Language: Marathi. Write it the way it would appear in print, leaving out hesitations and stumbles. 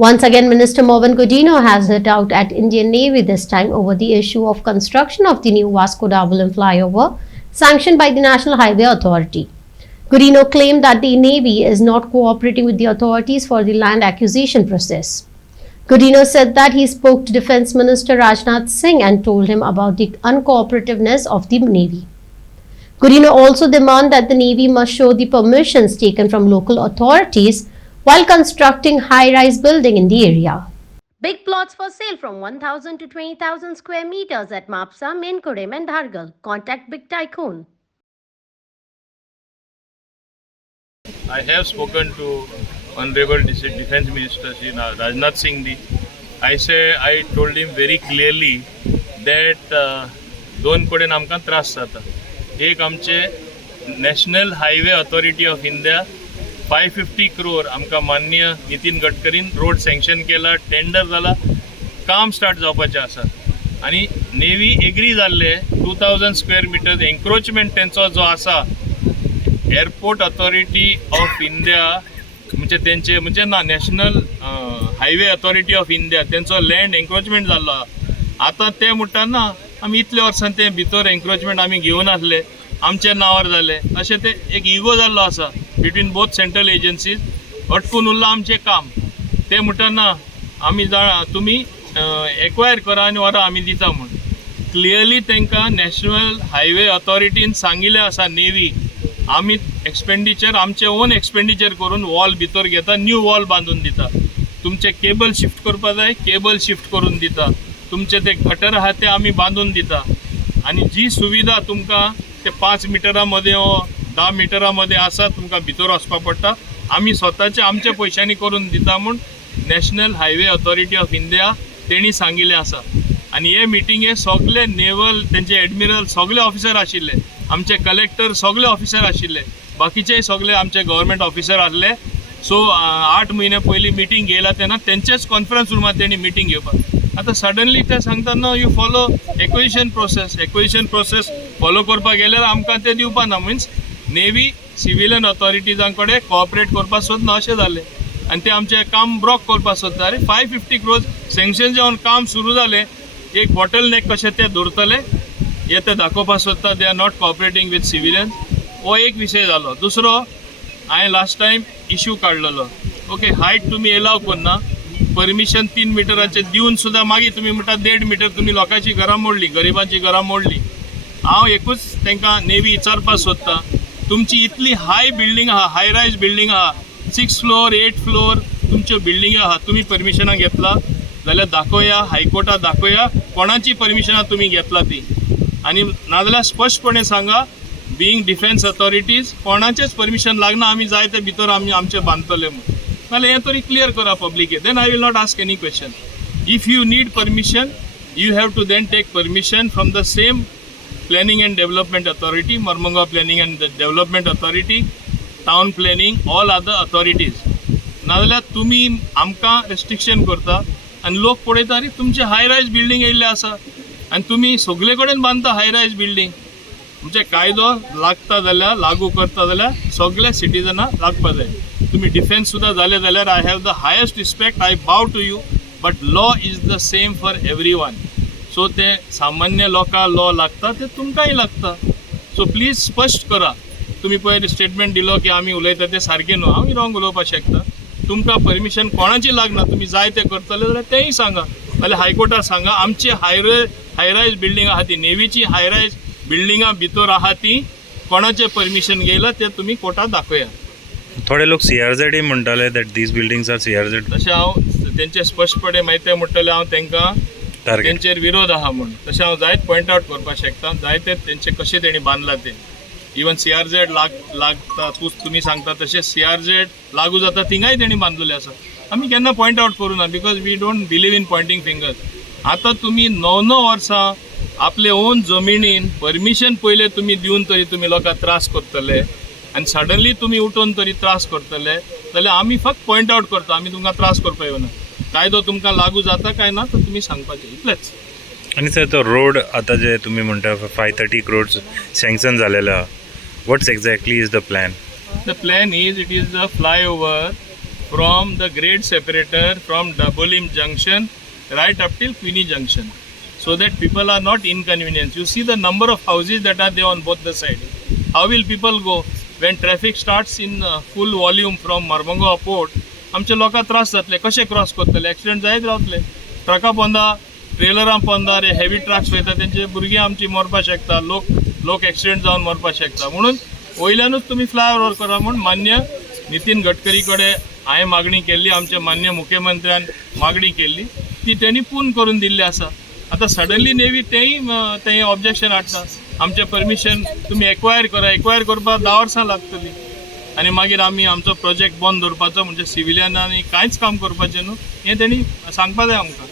Once again, Minister Mervyn Godino has hit out at Indian Navy, this time over the issue of construction of the new Vasco da Gama flyover sanctioned by the National Highway Authority. Godino claimed that the Navy is not cooperating with the authorities for the land acquisition process. Godino said that he spoke to Defence Minister Rajnath Singh and told him about the uncooperativeness of the Navy. Godino also demanded that the Navy must show the permissions taken from local authorities while constructing high-rise building in the area. Big plots for sale from 1,000 to 20,000 square meters at Mapsa, Menkodem and Dhargal. Contact Big Tycoon. I have spoken to Honorable Defence Minister Shri Rajnath Singh Ji. I told him very clearly that दोन कडेन आमकां त्रास जाता. एक आमचे national highway authority of India 550 crore आमकां माननीय नितीन गडकरीन रोड सँक्शन केला, टेंडर जाला, काम स्टार्ट जावपाचें आसा. आनी नेवी एग्री जाल्ले 2000 स्क्वेअर मिटर एन्क्रोचमेंट तेंचो जो आसा एअरपोर्ट ऑथॉरिटी ऑफ इंडिया म्हणजे ना national highway authority of India तेंचो लँड एन्क्रोचमेंट जाल्लो. आतां ते म्हणटा ना आमी इतले वर्सान ते भितर एन्क्रोचमेंट आमी घेवन आसले, आमच्या नांवार जाले, अशें ते एक इगो जाल्लो आसा बिटवीन बोथ सेंट्रल एजन्सीज. अटकून उरलां आमचें काम. ते म्हणटा आमी तुमी एक्वायर करा आनी व्हरा आमी दिता म्हूण. क्लियरली तांकां नॅशनल हायवे ऑथॉरिटीन सांगिल्लें आसा नेवी आमी एक्सपेंडिचर आमचें ओन एक्सपेंडिचर करून वॉल भितर घेता, न्यू वॉल बांदून दिता. तुमचे केबल शिफ्ट करपा जाय, केबल शिफ्ट करून दिता. तुमचे ते गटर आहा ते आमी बांदून दिता. आनी जी सुविधा तुमकां ते 5 मिटरा मध्ये 10 मिटरा मध्ये आसा तुमकां भितर वचपा पडटा, आमी स्वताचे आमच्या पयशांनी करून दिता म्हूण national highway authority of India तेणी सांगिल्लें आसा. आनी हे मिटिंगे सगळे नेवल तेंचे एडमिरल सगळे ऑफिसर आशिल्ले, आमचे कलेक्टर सगळे ऑफिसर आशिल्ले, बाकीचे सगळे आमचे गव्हर्मेंट ऑफिसर आसले. सो 8 म्हयने पयलीं मिटींग घेयला तेन्ना तेंचेच कॉन्फरन्स रुमांत तेणी मिटींग घेवपाक. आता सडनली ते सांगता no you follow acquisition process follow करपाक गेल्यार आमकां ते दिवपा ना. मिन्स नेवी सिव्हिलियन ऑथॉरिटीजां कडेन कोऑपरेट करपाक सोदना अशें जालें आनी ते आमचें काम ब्लॉक करपाक सोदता. अरे 550 crore सँक्शन जावन काम सुरू जालें, एक बॉटल नेक कशें ते दवरतले हे ते दाखोवपाक सोदता. They are not cooperating with civilian. हो एक विशय जालो. दुसरो हांवें लास्ट टायम इश्यू काडलेलो. ओके, हायट तुमी एलाव करना, परमिशन 3 मिटराचे दिवन सुद्दां मागीर तुमी म्हणटा 1.5 मिटर तुमी लोकांची घरां मोडली, गरिबांची घरां मोडली. हांव एकूच तांकां नेवी विचारपाक सोदता, तुमची इतली हाय बिल्डींग आहा, हाय रायज बिल्डींग आहा, 6 फ्लोर 8 फ्लोर तुमच्यो बिल्डिंगी आहा, तुमी परमिशनां घेतला जाल्यार दाखोवया, हायकोर्टात दाखोवया कोणाची परमिशनां तुमी घेतला ती. आनी नाजाल्यार स्पश्टपणे सांगा बिईंग डिफेन्स ऑथॉरिटीज कोणाचेच परमिशन लागना, आमी जाय ते भितर आमी आमचे बांदतले म्हूण. नाल्यार हें तरी क्लियर करा public. Then I will not ask any question. If you need permission you have to then take permission from the same planning and development authority, Mormungaon planning and development authority, town planning, all other authorities. नाजाल्यार तुमी आमकां रेस्ट्रिक्शन करता आनी लोक पळयता अरे तुमचे हाय रायज बिल्डींग येयल्ले आसा आनी तुमी सगळे कडेन बांदता हाय रायज बिल्डींग. म्हणजे कायदो लागता जाल्यार लागू करता जाल्यार सगळ्या सिटीजनाक लागपा जाय. तुमी डिफेन्स सुद्दां जाले जाल्यार I have the highest respect, I bow to you, but law is the same for everyone. So ते सामान्य लोकांक लॉ लागता ते तुमकांय लागता. सो प्लीज स्पश्ट करा. तुम्ही पळय स्टेटमेंट दिलो की आमी उलयता ते सारकें न्हू, हांव रॉंग उलोवपाक शकता. तुमकां परमिशन कोणाची लागना, तुमी जाय ते करतले जाल्यार तेंय सांगा, नाल्यार हायकोर्टाक सांगा आमची हायरायज बिल्डींग आहा ती, नेवीची हायरायज बिल्डिंगां भितर आहा ती कोणाचें परमिशन घेयला ते तुमी कोर्टात दाखोवया. थोडे लोक CRZ म्हणटाले that these buildings are CRZ. तशें हांव तेंचे स्पश्टपणे माहिती म्हणटले हांव तांकां तेंचेर विरोध आहा म्हूण. तशें हांव जायत पॉयंट आवट करपाक शकता जायते तेंचे कशें तेणी बांदला ते. इवन CRZ लागता तुमी सांगता तशें CRZ लागू जाता थिंगाय तेणी बांदलेले आसा. आमी केन्ना पॉयंट आवट करूं ना because we don't believe in pointing fingers. आतां तुमी 9 वर्सां आपले ओन जमिनीन परमिशन पयले तुमी दिवन तरी तुमी लोकांक त्रास करतले आनी सडनली तुमी उठोवन तरी त्रास करतले जाल्यार आमी फक्त पॉयंट आवट करता, आमी तुमकां त्रास करपाक येवना. कायदो तुमकां लागू जाता काय ना तर तुमी सांगपाचें, इतलेंच. आणि सर तो रोड आता जे तुम्ही म्हणता 530 crores सँक्शन झालेला, what's exactly is the plan? The plan is, it is a flyover from the grade separator from Dabolim junction right up till Queenie junction, so that people are not inconvenienced. You see the number of houses that are there on both the sides. How will people go when traffic starts in full volume from Marbango port? आमचे लोकांक त्रास जातले, कशे क्रॉस करतले, एक्सिडेंट जायत रावतले. ट्रकां पोंदा, ट्रेलरां पोंदा, रे हेवी ट्रक्स वयता तेंचे भुरगीं आमची मरपाक शकता, लोक एक्सिडेंट जावन मरपाक शकता. म्हणून वयल्यानूच तुमी फ्लायओव्हर करा म्हूण मान्य नितीन गडकरी कडेन हांवें मागणी केल्ली, आमच्या मान्य मुख्यमंत्र्यान मागणी केल्ली, ती तेणी पूर्ण करून दिल्ली आसा. आतां सडनली नेवी तेंय ऑब्जेक्शन हाडटा, आमचें परमिशन तुमी एक्वायर करा, एक्वायर करपाक 10 वर्सां लागतलीं आनी मागीर आमी आमचो प्रोजेक्ट बंद दवरपाचो, म्हणजे सिव्हिलियनांनी कांयच काम करपाचें न्हू, हें तेणी सांगपा जाय आमकां.